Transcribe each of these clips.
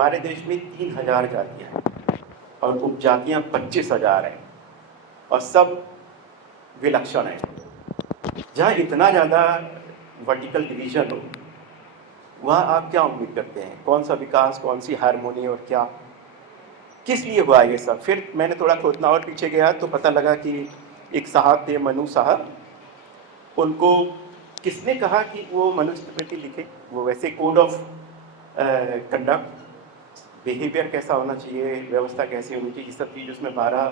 हमारे देश में 3000 जातियाँ हैं और उपजातियाँ 25,000 हैं और सब विलक्षण हैं। जहाँ इतना ज़्यादा वर्टिकल डिवीजन हो, वहाँ आप क्या उम्मीद करते हैं? कौन सा विकास, कौन सी हारमोनी और क्या, किस लिए हुआ ये सब? फिर मैंने थोड़ा खोजना और पीछे गया तो पता लगा कि एक साहब थे, मनु साहब, उनको किसने कहा कि वो मनुस्मृति लिखे? वो वैसे कोड ऑफ कंडक्ट, बिहेवियर कैसा होना चाहिए, व्यवस्था कैसी होनी चाहिए, ये सब चीज़ उसमें 12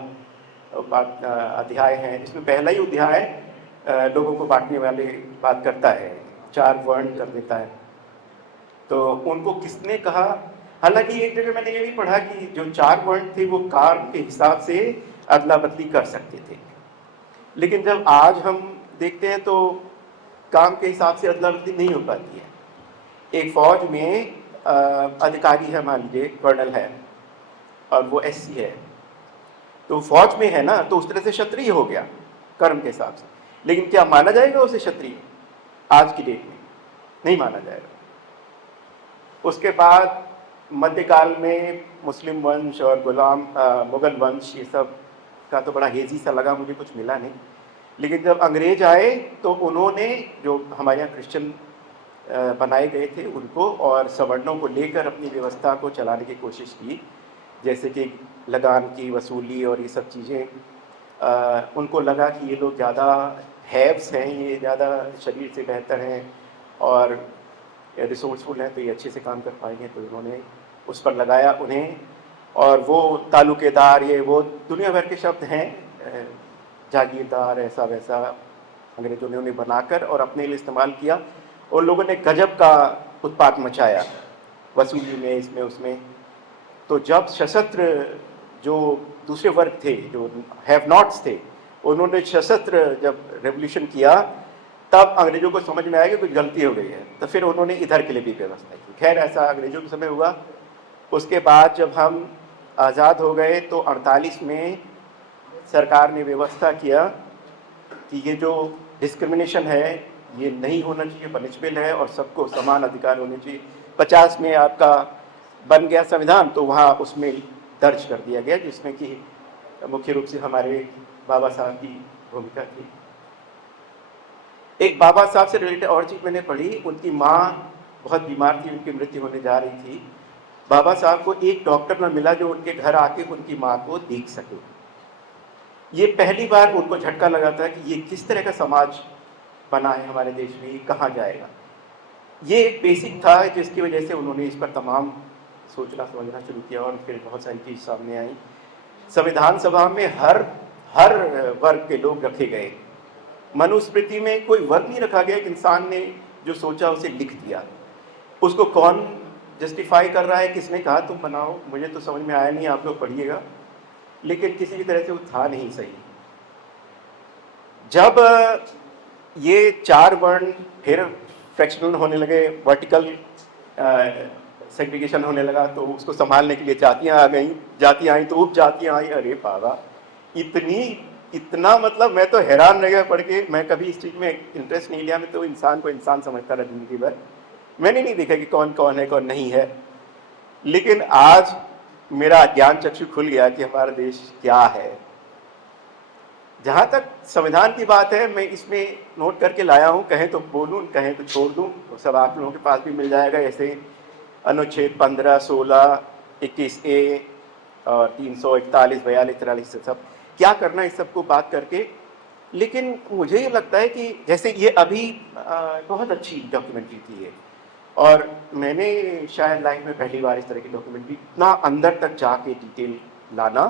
अध्याय हैं। इसमें पहला ही अध्याय लोगों को बांटने वाले बात करता है, 4 वर्ण कर देता है। तो उनको किसने कहा? हालांकि एक जगह मैंने ये भी पढ़ा कि जो 4 वर्ण थे वो काम के हिसाब से अदला बदली कर सकते थे, लेकिन जब आज हम देखते हैं तो काम के हिसाब से अदला बदली नहीं हो पाती है। एक फौज में अधिकारी है, मान लीजिए कर्नल है और वो एससी है, तो फौज में है ना, तो उस तरह से क्षत्रिय हो गया कर्म के हिसाब से, लेकिन क्या माना जाएगा उसे क्षत्रिय? आज की डेट में नहीं माना जाएगा। उसके बाद मध्यकाल में मुस्लिम वंश और मुगल वंश, ये सब का तो बड़ा हेजी सा लगा, मुझे कुछ मिला नहीं। लेकिन जब अंग्रेज आए तो उन्होंने जो हमारे यहाँ क्रिश्चियन बनाए गए थे उनको और सवर्णों को लेकर अपनी व्यवस्था को चलाने की कोशिश की, जैसे कि लगान की वसूली और ये सब चीज़ें। उनको लगा कि ये लोग ज़्यादा हैव्स हैं, ये ज़्यादा शरीर से बेहतर हैं और रिसोर्सफुल हैं, तो ये अच्छे से काम कर पाएंगे, तो उन्होंने उस पर लगाया उन्हें। और वो तालुकेदार, ये वो दुनिया भर के शब्द हैं, जागीरदार, ऐसा वैसा, अंग्रेजों ने उन्हें बनाकर और अपने लिए इस्तेमाल किया और लोगों ने गजब का उत्पात मचाया वसूली में, इसमें उसमें। तो जब सशस्त्र जो दूसरे वर्ग थे, जो हैव नॉट्स थे, उन्होंने सशस्त्र जब रेवोल्यूशन किया, तब अंग्रेजों को समझ में आया कि कुछ गलती हो गई है, तो फिर उन्होंने इधर के लिए भी व्यवस्था की। खैर, ऐसा अंग्रेजों के समय हुआ। उसके बाद जब हम आज़ाद हो गए तो 48 में सरकार ने व्यवस्था किया कि ये जो डिस्क्रिमिनेशन है ये नहीं होना चाहिए, पनिशबल है और सबको समान अधिकार होने चाहिए। 50 में आपका बन गया संविधान, तो वहाँ उसमें दर्ज कर दिया गया, जिसमें कि मुख्य रूप से हमारे बाबा साहब की भूमिका थी। एक बाबा साहब से रिलेटेड और चीज़ मैंने पढ़ी, उनकी माँ बहुत बीमार थी, उनकी मृत्यु होने जा रही थी। बाबा साहब को एक डॉक्टर न मिला जो उनके घर आके उनकी माँ को देख सके। ये पहली बार उनको झटका लगा था कि ये किस तरह का समाज बना है हमारे देश में, ये कहाँ जाएगा। ये एक बेसिक था जिसकी वजह से उन्होंने इस पर तमाम सोचना समझना शुरू किया और फिर बहुत सारी चीज़ सामने आई। संविधान सभा में हर वर्ग के लोग रखे गए। मनुस्मृति में कोई वर्ग नहीं रखा गया, एक इंसान ने जो सोचा उसे लिख दिया। उसको कौन जस्टिफाई कर रहा है, किसने कहा तुम बनाओ, मुझे तो समझ में आया नहीं, आप लोग पढ़िएगा, लेकिन किसी भी तरह से वो था नहीं सही। जब ये 4 वर्ण फिर फ्रैक्शनल होने लगे, वर्टिकल सेग्रीगेशन होने लगा, तो उसको संभालने के लिए जातियां आ गई, जातियां आई तो उपजातियां आई। अरे बाबा, इतना मतलब मैं तो हैरान रह गया पढ़ के। मैं कभी इस चीज़ में इंटरेस्ट नहीं लिया, मैं तो इंसान को इंसान समझता रहा जिंदगी भर। मैंने नहीं देखा कि कौन कौन है कौन नहीं है, लेकिन आज मेरा ज्ञान चक्षु खुल गया कि हमारा देश क्या है। जहाँ तक संविधान की बात है, मैं इसमें नोट करके लाया हूँ, कहें तो बोलूँ, कहें तो छोड़ दूँ, तो सब आप लोगों के पास भी मिल जाएगा। ऐसे अनुच्छेद 15, 16, 21A और 341, 42, 43 से सब क्या करना है, इस सबको बात करके। लेकिन मुझे ये लगता है कि जैसे ये अभी बहुत अच्छी डॉक्यूमेंट्री थी ये, और मैंने शायद लाइफ में पहली बार इस तरह की डॉक्यूमेंट्री इतना अंदर तक जाके डिटेल लाना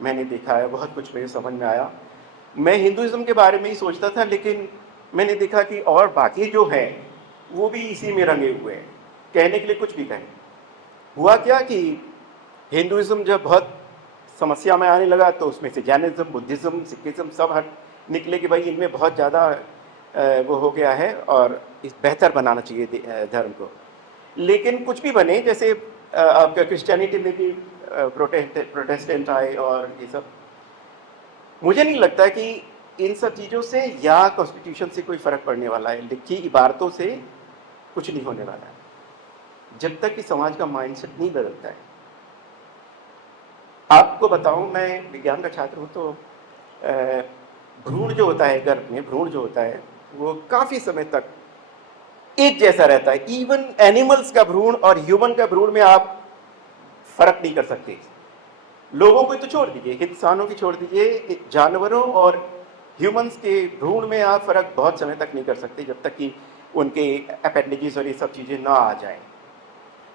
मैंने देखा है। बहुत कुछ मुझे समझ में आया। मैं हिंदुइज्म के बारे में ही सोचता था, लेकिन मैंने देखा कि और बाकी जो हैं वो भी इसी में रंगे हुए हैं, कहने के लिए कुछ भी कहें। हुआ क्या कि हिंदुइज्म जब बहुत समस्या में आने लगा तो उसमें से जैनिज्म, बुद्धिज़्म, सिखिज्म सब हट निकले कि भाई इनमें बहुत ज़्यादा वो हो गया है और इस बेहतर बनाना चाहिए धर्म को। लेकिन कुछ भी बने, जैसे आपका क्रिश्चियनिटी में भी प्रोटेस्टेंट आए और ये सब। मुझे नहीं लगता कि इन सब चीज़ों से या कॉन्स्टिट्यूशन से कोई फ़र्क पड़ने वाला है। लिखी इबारतों से कुछ नहीं होने वाला है। जब तक कि समाज का माइंडसेट नहीं बदलता है। आपको बताऊं, मैं विज्ञान का छात्र हूं, तो भ्रूण जो होता है गर्भ में, भ्रूण जो होता है वो काफी समय तक एक जैसा रहता है। इवन एनिमल्स का भ्रूण और ह्यूमन का भ्रूण में आप फर्क नहीं कर सकते। लोगों को तो छोड़ दीजिए, इंसानों की छोड़ दीजिए, जानवरों और ह्यूमंस के भ्रूण में आप फर्क बहुत समय तक नहीं कर सकते जब तक कि उनके अपेंडिजेस और ये सब चीजें ना आ जाएं।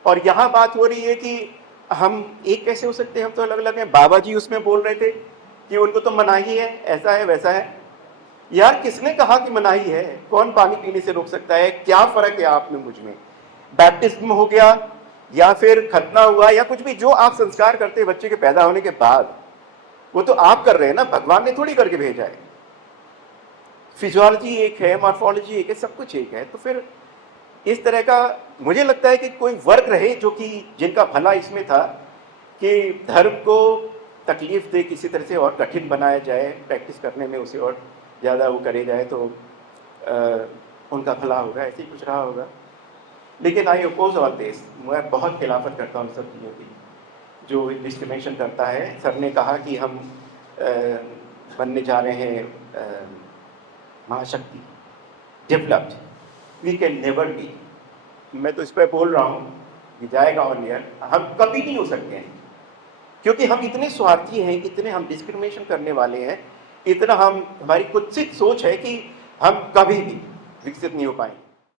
और यहाँ बात हो रही है कि हम एक कैसे हो सकते हैं, हम तो अलग अलग हैं। बाबा जी उसमें बोल रहे थे कि उनको तो मनाही है, ऐसा है वैसा है। यार किसने कहा कि मनाही है? कौन पानी पीने से रोक सकता है? क्या फर्क है आप में मुझ में? बैप्टिज्म हो गया या फिर खतना हुआ या कुछ भी, जो आप संस्कार करते हैं बच्चे के पैदा होने के बाद, वो तो आप कर रहे हैं ना, भगवान ने थोड़ी करके भेजा है। फिजियोलॉजी एक है, मॉर्फोलॉजी एक है, सब कुछ एक है। तो फिर इस तरह का मुझे लगता है कि कोई वर्ग रहे जो कि जिनका भला इसमें था कि धर्म को तकलीफ दे किसी तरह से और कठिन बनाया जाए, प्रैक्टिस करने में उसे और ज़्यादा वो करे जाए, तो उनका भला होगा, ऐसे ही कुछ रहा होगा। लेकिन आई अपोज ऑल दिस, मैं बहुत खिलाफत करता हूँ सब चीज़ों की जो डिस्क्रिमिनेशन करता है। सर ने कहा कि हम बनने जा रहे हैं महाशक्ति, developed, we can never be. मैं तो इस पर बोल रहा हूँ कि जाएगा और नियर, हम कभी नहीं हो सकते हैं, क्योंकि हम इतने स्वार्थी हैं, इतने हम डिस्क्रिमिनेशन करने वाले हैं, इतना हमारी कुत्सित सोच है कि हम कभी भी विकसित नहीं हो पाएंगे।